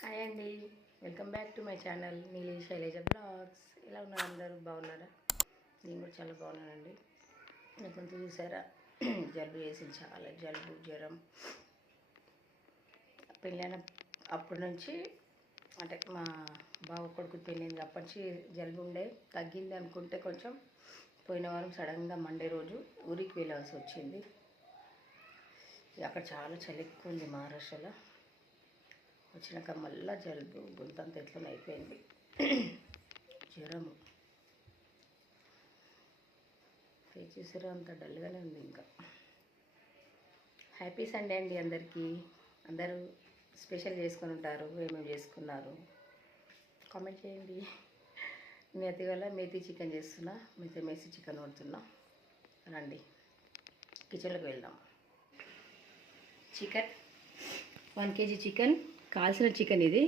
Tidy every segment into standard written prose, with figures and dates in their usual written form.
Hi అండి, welcome back to my channel నీలి Shailaja blogs. ఎలా ఉన్నారు? అందరూ బాగున్నారా? నేను కూడా చాలా బాగున్నానండి. నాకు కొంత చూసారా, జలుబు చేసింది, చాలా జలుబు జ్వరం. పెళ్ళైన అప్పటి నుంచి, అంటే మా బావ కొడుకు పెళ్ళింది అప్పటి నుంచి జలుబు ఉండే, తగ్గింది అనుకుంటే కొంచెం. పోయిన వారం సడన్గా మండే రోజు ఊరికి వెళ్ళాల్సి వచ్చింది. అక్కడ చాలా చలి ఎక్కువ ఉంది మహారాష్ట్రలో. వచ్చినాక మళ్ళీ జలుబు గొంతంత ఎట్లా అయిపోయింది, జ్వరము. ఫేస్ చూసారా, అంత డల్గానే ఉంది. ఇంకా హ్యాపీ సండే అండి అందరికీ. అందరూ స్పెషల్ చేసుకొని ఉంటారు, ఏమేమి చేసుకున్నారు కామెంట్ చేయండి. నేతి వల్ల మేతి చికెన్ చేస్తున్నా, మేసి చికెన్ వండుతున్నా. రండి కిచెన్లోకి వెళ్దాం. చికెన్ 1 kg చికెన్, కాల్చిన చికెన్. ఇది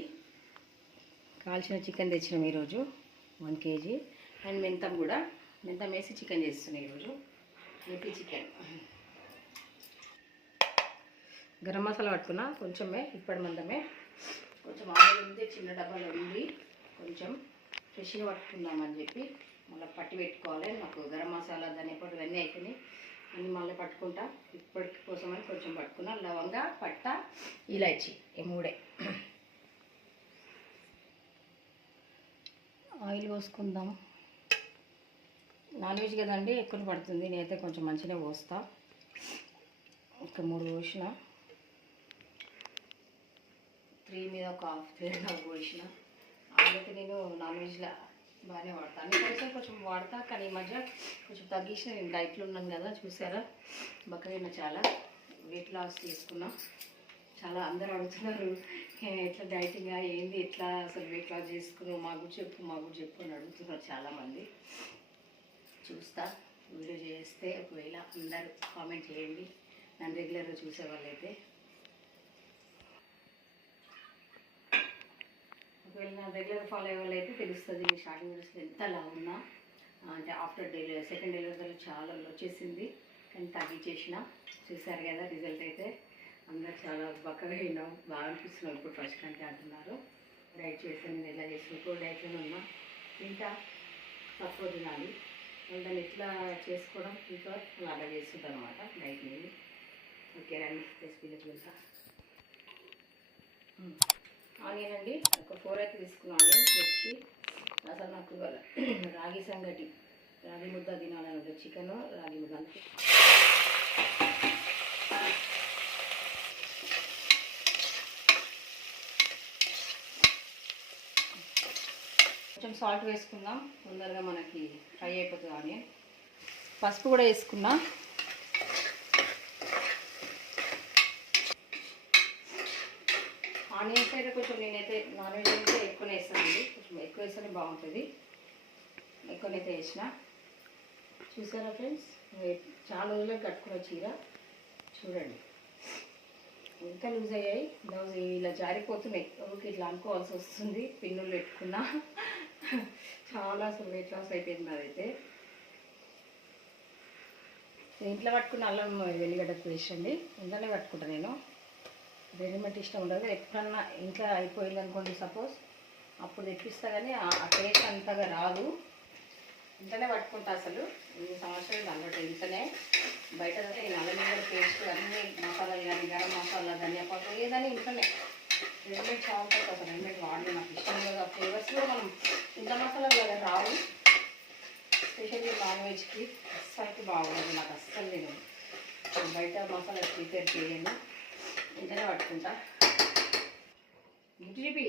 కాల్చిన చికెన్ తెచ్చినాం ఈరోజు 1 kg. అండ్ మెంతం కూడా, మెంతం వేసి చికెన్ చేస్తున్నాం ఈరోజు. మేతి చికెన్. గరం మసాలా పట్టుకున్నా కొంచెమే, ఇప్పటి మందమే. కొంచెం ఆయిల్ ఉంది, చిన్న డబ్బాలో ఉంది. కొంచెం ఫ్రెష్గా పట్టుకుందామని చెప్పి మళ్ళీ పట్టి పెట్టుకోవాలి. నాకు గరం మసాలా ధనియాపొడి ఇవన్నీ అయిపోయినాయి, అన్నీ మళ్ళీ పట్టుకుంటా. ఇప్పటి కోసమని కొంచెం పట్టుకున్నా. లవంగా, పట్ట, ఇలాచి, ఈ మూడే. ఆయిల్ పోసుకుందాం. నాన్ వెజ్ కదండి, ఎక్కువ పడుతుంది. నేనైతే కొంచెం మంచిగా పోస్తా. ఒక 3 పోసిన, 3 మీద ఒక హాఫ్ 3 పోసిన. ఆయిల్ అయితే నేను నాన్ వెజ్లో బాగానే వాడతాను. అన్ని కొంచెం వాడతా, కానీ ఈ మధ్య కొంచెం తగ్గించిన. నేను డైట్లో ఉన్నాను కదా, చూసారా బక్కగా చాలా వెయిట్ లాస్ చేసుకున్నా. చాలా అందరూ అడుగుతున్నారు, ఎట్లా డైటింగ్ ఏంది, ఎట్లా అసలు వెయిట్ లాస్ చేసుకున్నావు, మాకు చెప్పు అని అడుగుతున్నారు చాలామంది. చూస్తా, వీడియో చేస్తే ఒకవేళ అందరూ కామెంట్ చేయండి, నన్ను రెగ్యులర్గా చూసే వాళ్ళైతే. ఒకవేళ నా రెగ్యులర్ ఫాలో అయ్యే వాళ్ళు అయితే తెలుస్తుంది. నేను స్టార్టింగ్ వీడియోస్లో ఎంత లా ఉన్నా, అంటే ఆఫ్టర్ సెకండ్ డెలివరీ చాలా వచ్చేసింది, కానీ తగ్గించేసిన. చూసారు కదా రిజల్ట్ అయితే. అందరు చాలా బక్కగా అయినాం, బాగా అనిపిస్తున్నాం ఇప్పుడు ఫస్ట్ కంటే అంటున్నారు. డైట్ చేసాను, నేను ఎలా చేసిన ఇప్పుడు డైట్లోనే ఉన్నా. ఇంకా తక్కువ తినాలి, దాన్ని ఎట్లా చేసుకోవడం ఇంకా అలా చేస్తుంటాను అనమాట డైట్ నేను. ఓకే రండి రెసిపీలోకి వెళ్తా. ఆనియన్ అండి, ఒక 4 అయితే తీసుకున్నాను. వచ్చి అసలు నాకు రాగి సంగటి, రాగి ముద్ద తినాలని, చికెన్ రాగి ముద్ద. కొంచెం సాల్ట్ వేసుకుందాం, తొందరగా మనకి ఫ్రై అయిపోతుంది ఆనియన్. పసుపు కూడా వేసుకున్నా. ఆనియన్స్ అయితే కొంచెం నేనైతే నాన్ వెజ్ అయితే ఎక్కువనే వేస్తానండి, కొంచెం ఎక్కువ వేస్తేనే బాగుంటుంది. ఎక్కువనైతే వేసిన. చూసారా ఫ్రెండ్స్, చాలా రోజులకు కట్టుకున్న చీర చూడండి ఎంత లూజ్ అయ్యాయి. బ్లౌజ్ ఇలా జారిపోతున్నాయి, ఓకే ఇట్లా అనుకోవాల్సి వస్తుంది. పిన్నులు పెట్టుకున్నా. చాలా అసలు వెయిట్ లాస్ అయిపోయింది నాదైతే. ఇంట్లో పట్టుకున్న అల్లం వెల్లిగడ్డ పేస్ట్ అండి, ఇంట్లోనే పట్టుకుంటాను నేను. రెడీమేడ్ ఇష్టం ఉండదు. ఎప్పుడన్నా ఇంట్లో అయిపోయింది అనుకోండి సపోజ్, అప్పుడు తెప్పిస్తా, కానీ ఆ టేస్ట్ అంతగా రాదు. ఇంట్లోనే పట్టుకుంటా. అసలు ఈ సంవత్సరాలు అలవాటు ఇంట్లోనే. బయట ఈ అల్లం వెల్లిగడ్డ పేస్ట్ అన్నీ మసాలాలు కానీ గరం మసాలా ధనియాపాకు ఏదని ఇంట్లోనే. రెడీమేడ్ బాగుంటుంది అసలు, రెడీమేడ్ వాడలేదు, నాకు ఇష్టం లేదు. ఆ ఫ్లేవర్స్ కూడా మనం ఇంట్లో మసాలాలు కదా రావు. స్పెషల్లీ నాన్ వెజ్కి అస్సలకి బాగుండదు నాకు. అస్సలు నేను బయట మసాలా ప్రిపేర్ చేయను, ఇంట్లోనే పట్టుకుంటా. చూపి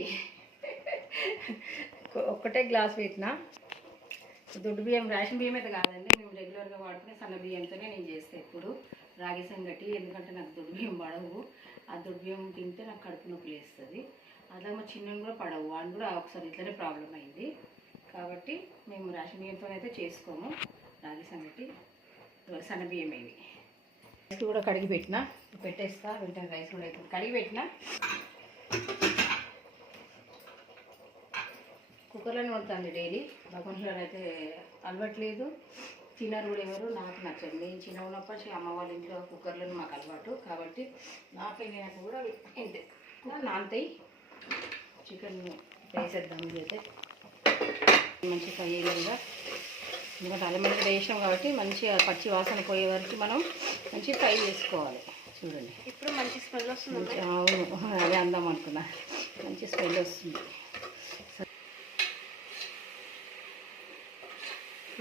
ఒక్కటే గ్లాస్ పెట్టిన. దొడ్డు బియ్యం, రేషన్ బియ్యం అయితే కాదండి, మేము రెగ్యులర్గా వాడుకునే సన్న బియ్యంతోనే నేను చేస్తాను ఎప్పుడు రాగి సంగటి. ఎందుకంటే నాకు దొడ్డు బియ్యం పడవు. ఆ దొడ్డు బియ్యం తింటే నాకు కడుపు నొప్పి వేస్తుంది. అలాగే మా చిన్నని కూడా పడవు, అని కూడా ఒకసారి ఇట్లనే ప్రాబ్లం అయింది. కాబట్టి మేము రేషన్ బియ్యంతో అయితే చేసుకోము రాగి సంగటి, సన్న బియ్యం ఇవి. రైస్ కూడా కడిగి పెట్టేస్తా, వెంటనే రైస్ కూడా అయితే కడిగి పెట్టిన. కుక్కర్లోనే వండుతుంది డైలీ. భగవంతుడు అయితే అలవాట్లేదు, తినరు కూడా ఎవరు. నాకు నచ్చదు. నేను చిన్న ఉన్నప్పటి అమ్మ వాళ్ళ ఇంట్లో కుక్కర్లోనే మాకు అలవాటు, కాబట్టి నాకు కూడా ఇంతే నానతాయి. చికెన్ వేసేద్దాం. ఇదైతే మంచి ఫ్రై అయ్యేలాగా, ఎందుకంటే అల్లం వెల్లిగడ్డ వేసాం కాబట్టి మంచిగా పచ్చి వాసన పోయే వరకు మనం మంచిగా ఫ్రై చేసుకోవాలి. చూడండి ఇప్పుడు మంచి స్మెల్ వస్తుంది. అవును, అదే అందాం అనుకున్నా, మంచి స్మెల్ వస్తుంది.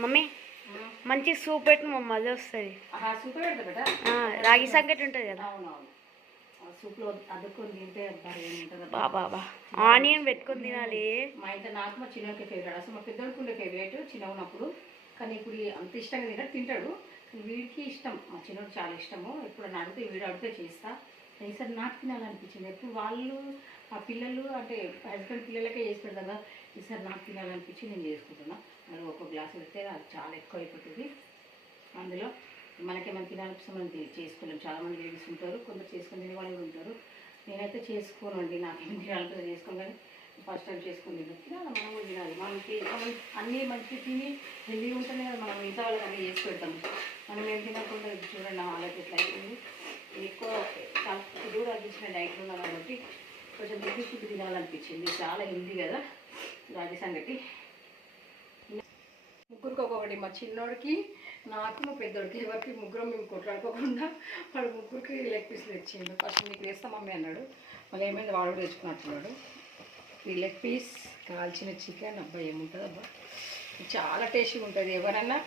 మమ్మీ మంచి సూప్ పెట్టిన మమ్మీ అదే వస్తుంది. సూప్ పెడతా బేటా, రాగి సంగటి ఉంటుంది కదా. అవునవును, సూప్లో అద్దుకొని తింటే బాబా ఆనియన్ పెట్టుకొని తినాలి. మా ఇంట్లో నాకు మా చిన్నకి ఫేవరెట్, అసలు మా పెద్దోడికి ఉండే ఫేవరెట్ చిన్న ఉన్నప్పుడు. కానీ ఇప్పుడు అంత ఇష్టంగా తింటాడు. వీడికి ఇష్టం, మా చిన్నోడు చాలా ఇష్టము. ఎప్పుడన్నా అడిగితే వీడు అడిగితే చేస్తా. ఈసారి నాకు తినాలనిపించింది. ఎప్పుడు వాళ్ళు ఆ పిల్లలు అంటే హస్బెండ్ పిల్లలకే చేసి పెడతాం కదా, ఈసారి నాకు తినాలనిపించి నేను చేసుకుంటున్నా. మరి ఒక గ్లాస్ పెడితే అది చాలా ఎక్కువ అయిపోతుంది. అందులో మనకేమైనా తినాలనిపిస్తే మనం చేసుకోలేము. చాలామంది లేడీస్ ఉంటారు, కొందరు చేసుకొని తినే వాళ్ళు ఉంటారు. నేనైతే చేసుకోనండి, నాకేమైనా తినాలనిపిస్తే చేసుకోను. కానీ ఫస్ట్ టైం చేసుకుని తినాలి, మనం కూడా తినాలి. మనం అన్నీ మంచిగా తిని హెల్దీగా ఉంటేనే కదా మనం మిగతా వాళ్ళకి అన్నీ చేసి పెడతాం. మనం ఏం తినకుండా చూడండి వాళ్ళకి ఎట్లా అవుతుంది. ఎక్కువ చాలా ఫుడ్ కూడా అనిపించిన డైట్లో ఉన్నాను కాబట్టి కొంచెం హెల్దీ ఫుడ్ తినాలనిపించింది. చాలా హెల్దీ కదా రాగి సంగటి. ముగ్గురికి ఒక్కొక్కటి, మా చిన్నోడికి, నాకు, మా పెద్దోడికి, ఎవరికి ముగ్గురం మేము కొట్లాడుకోకుండా వాడు ముగ్గురికి లెగ్ పీస్లు తెచ్చిండు. ఫస్ట్ మీకు వేస్తా మమ్మీ అన్నాడు, మళ్ళీ ఏమైంది వాడు కూడా తెచ్చుకున్నట్టున్నాడు. ఈ లెగ్ పీస్ కాల్చిన చికెన్, అబ్బా ఏముంటుంది అబ్బా, చాలా టేస్టీగా ఉంటుంది. ఎవరైనా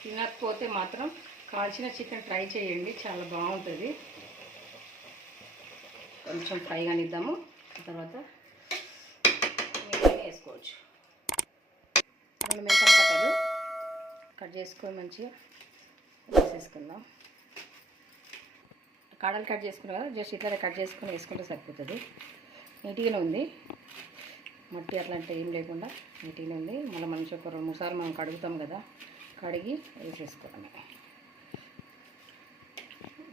తినకపోతే మాత్రం కాల్చిన చికెన్ ట్రై చేయండి, చాలా బాగుంటుంది. కొంచెం ఫ్రై కానిద్దాము, తర్వాత మిగిలిన వేసుకోవచ్చు. రెండు మెంతం కట్టలు కట్ చేసుకొని మంచిగా వేసేసుకుందాం. కాడలు కట్ చేసుకున్నాం కదా, జస్ట్ ఇట్లా కట్ చేసుకొని వేసుకుంటే సరిపోతుంది. నీట్గానే ఉంది, మట్టి అట్లాంటి ఏం లేకుండా నీట్గానే ఉంది. మళ్ళీ మంచిగా ఒక 2-3 సార్లు మనం కడుగుతాం కదా, కడిగి వేసేసుకోవడమే.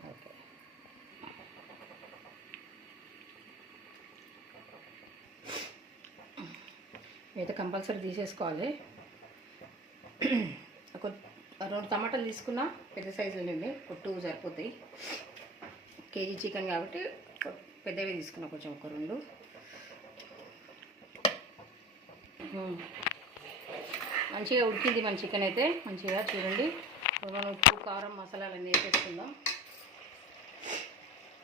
ఓకే, అయితే కంపల్సరీ తీసేసుకోవాలి. ఒక 2 టమాటాలు తీసుకున్నా, పెద్ద సైజులో ఉండి, ఒక 2 సరిపోతాయి. కేజీ చికెన్ కాబట్టి పెద్దవి తీసుకున్నా, కొంచెం ఒక 2. మంచిగా ఉడికింది మన చికెన్ అయితే మంచిగా. చూడండి, మనం ఉప్పు, కారం, మసాలాలు అన్నీ వేసేసుకుందాం.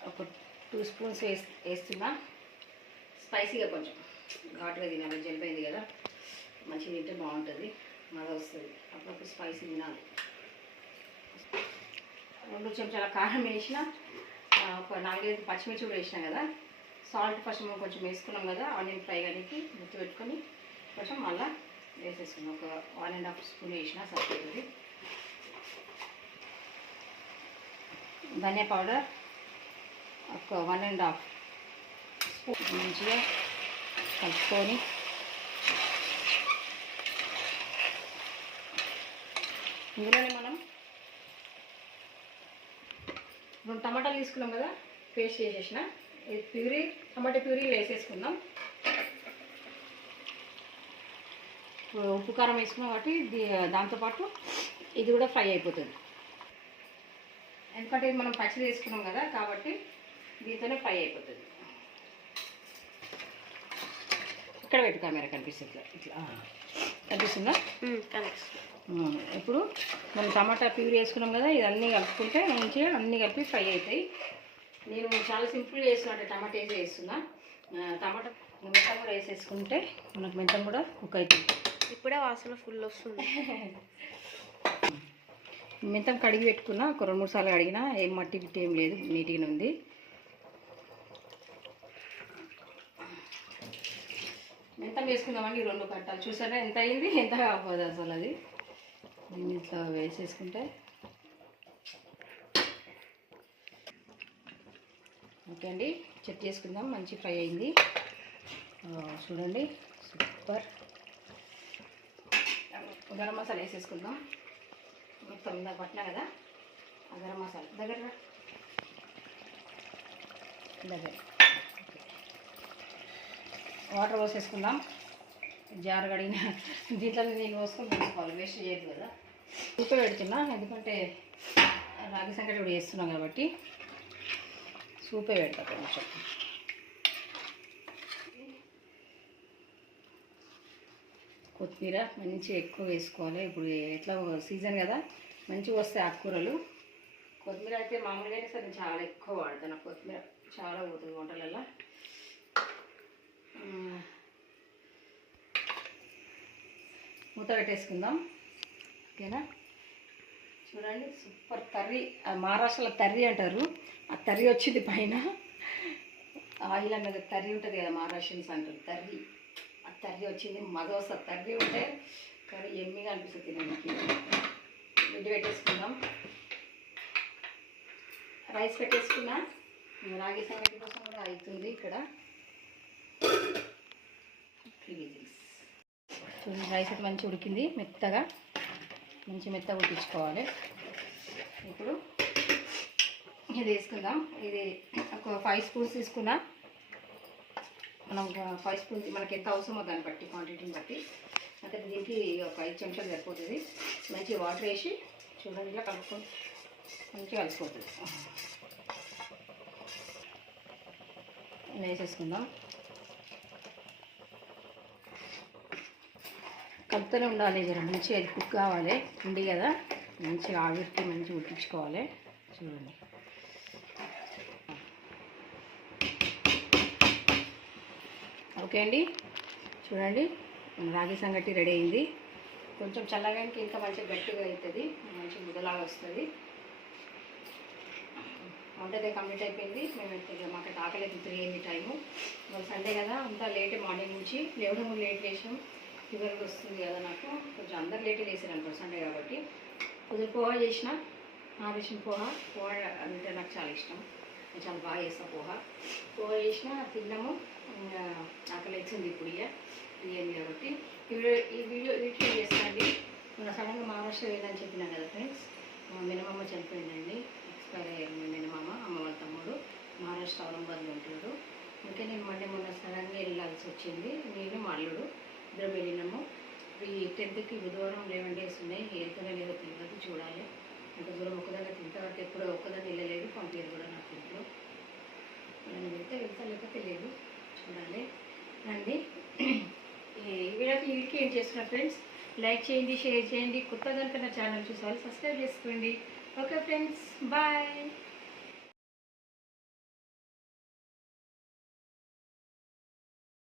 ఒక 2 స్పూన్స్ వేస్తున్నా. స్పైసీగా కొంచెం ఘాటుగా తినాలి, జలిపోయింది కదా, మంచిగా తింటే బాగుంటుంది, మళ్ళీ వస్తుంది. అప్పుడప్పుడు స్పైసీ తినాలి. 2 చెంచాల కారం వేసిన, ఒక 4-5 పచ్చిమిర్చి కూడా వేసినాం కదా. సాల్ట్ ఫస్ట్ మనం కొంచెం వేసుకున్నాం కదా, ఆనియన్ ఫ్రై కానీ గుర్తు పెట్టుకొని కొంచెం మళ్ళీ వేసేసుకున్నాం. ఒక 1.5 స్పూన్ వేసిన సరిపోతుంది. ధనియా పౌడర్ ఒక 1.5 స్పూన్ మంచిగా కలుపుకొని ఇందులోనే మనం 2 టమాటాలు తీసుకున్నాం కదా, పేస్ట్ చేసేసిన. ఇది టమాటా ప్యూరీ వేసేసుకుందాం. ఉప్పు కారం వేసుకున్నాం కాబట్టి దాంతోపాటు ఇది కూడా ఫ్రై అయిపోతుంది. ఎందుకంటే ఇది మనం పచ్చిది వేసుకున్నాం కదా, కాబట్టి దీంతోనే ఫ్రై అయిపోతుంది. ఇక్కడ పెట్టు, కెమెరా కనిపిస్తుంది, ఇట్లా కనిపిస్తుందా? ఇప్పుడు మనం టమాటా ప్యూరీ వేసుకున్నాం కదా, ఇదన్నీ కలుపుకుంటే మంచిగా అన్నీ కలిపి ఫ్రై అవుతాయి. నేను చాలా సింపుల్గా వేస్తున్నా, టమాటా వేసి వేస్తున్నా. టమాటా మెంతం కూడా వేసేసుకుంటే మనకు మెంతం కూడా కుక్ అవుతుంది. ఇప్పుడే వాసన ఫుల్ వస్తుంది. మెంతం కడిగి పెట్టుకున్నా, ఒక 2-3 సార్లు కడిగినా, ఏం మట్టి గిట్టి ఏం లేదు, నీట్గానే ఉంది. మెంతం వేసుకుందామండి 2 కట్టాలు. చూసారా ఎంత అయింది, ఎంత కాకపోదు అసలు. అది దీన్ని ఇట్లా వేసేసుకుంటే ఓకే అండి. చెక్ చేసుకుందాం, మంచి ఫ్రై అయింది. చూడండి, సూపర్. గరం మసాలా వేసేసుకుందాం. మొత్తం ఇందాక పట్టినా కదా, ఆ గరం మసాలా దగ్గర వాటర్ పోసేసుకుందాం. జారు కడిగిన దీంట్లో నీళ్ళు పోసుకొని తీసుకోవాలి, వేస్ట్ చేయదు కదా. ఉప్పు పెడుతున్నా, ఎందుకంటే రాగి సంగటి కూడా వేస్తున్నాం కాబట్టి సూపే పెడతా కొంచెం. కొత్తిమీర మంచిగా ఎక్కువ వేసుకోవాలి. ఇప్పుడు ఎట్లా సీజన్ కదా, మంచిగా వస్తాయి ఆకుకూరలు. కొత్తిమీర అయితే మామూలుగానే సరే నేను చాలా ఎక్కువ వాడతాను. కొత్తిమీర చాలా పోతుంది వంటలలో. మూత పెట్టేసుకుందాం. ఓకేనా? చూడండి, సూపర్ కర్రీ. మహారాష్ట్రలో కర్రీ అంటారు. ఆ కర్రీ వచ్చింది పైన. ఆయిల్ అన్నది కర్రీ ఉంటుంది కదా, మహారాష్ట్రన్స్ అంటారు కర్రీ. ఆ కర్రీ వచ్చింది. మజా వస్తుంది. కర్రీ ఉంటే కర్రీ ఎమ్మిగా అనిపిస్తుంది తినడానికి. గుడ్డు పెట్టేసుకుందాం. రైస్ పెట్టేసుకున్నా. రాగి సంగటి కోసం కూడా అవుతుంది ఇక్కడ. 3 విజిల్స్. చూడండి, రైస్ అయితే మంచిగా ఉడికింది. మెత్తగా మెత్తగా ఉడికించుకోవాలి. ఇప్పుడు ఇది వేసుకుందాం. ఇది ఒక 5 స్పూన్స్ తీసుకున్నా. మనం 5 స్పూన్స్ మనకి ఎంత అవసరమో దాన్ని బట్టి, క్వాంటిటీని బట్టి. అంటే దీనికి ఒక 5 చెంచాలు సరిపోతుంది. మంచిగా వాటర్ వేసి చూడండి, ఇలా కలుపుకొని మంచిగా కలిసిపోతుంది. వేసేసుకుందాం. కలుపుతూనే ఉండాలి. జర మంచిగా అది కుక్ కావాలి. ఉంది కదా, మంచిగా ఆవిరికి మంచిగా ఉడికించుకోవాలి. చూడండి, ఓకే అండి. చూడండి, రాగి సంగటి రెడీ అయింది. కొంచెం చల్లగానికి ఇంకా మంచిగా గట్టిగా అవుతుంది, మంచిగా ముద్దలాగా వస్తుంది. వంట అయితే కంప్లీట్ అయిపోయింది. మేము మాకు ఆకలి 3 అయింది టైము. సండే కదా, అంతా లేట్. మార్నింగ్ నుంచి లేవడం కూడా లేట్ లేసాం. ఫీవర్ వస్తుంది కదా నాకు, కొంచెం అందరు లేట్ లేసారు అనుకో సండే కాబట్టి. కొద్దిగా పోహా చేసిన, ఆరేసిన పోహా అంటే నాకు చాలా ఇష్టం. నేను చాలా బాగా చేస్తాను పోహా చేసిన, తిన్నాము. ఆకలి వచ్చింది ఇప్పుడు. బిర్యానీ కాబట్టి ఈ వీడియో చేస్తానండి. మన సడన్గా మహారాష్ట్ర వెళ్ళని చెప్పినాను కదా ఫ్రెండ్స్. మా మినమమ్మ చనిపోయిందండి. ఎక్స్పైర్ అయ్యారు. మా మినమమ్మ, అమ్మ వాళ్ళ తమ్ముడు మహారాష్ట్ర ఔరంగాబాద్లో ఉంటాడు. అందుకే నేను మొన్న సడన్గా వెళ్ళాల్సి వచ్చింది. నేను మా అల్లుడు ఇద్దరం వెళ్ళినాము. ఈ 10th బుధవారం 11 days ఉన్నాయి. ఏదైనా లేదో తెలియదు, చూడాలి. అంత దూరం ఒక్కదాన్ని ఇంతవరకు ఎప్పుడో ఒక్కదాన్ని వెళ్ళలేదు. పంపించారు కూడా నాకు ఇంట్లో. నేను వెళ్తా లేకపోతే లేదు, చూడాలి. రండి. ఈ వీడియోకి ఏం చేస్తున్నా ఫ్రెండ్స్, లైక్ చేయండి, షేర్ చేయండి. కొత్తగా కనుక నా ఛానల్ చూసారు, సబ్స్క్రైబ్ చేసుకోండి. Okay friends, bye.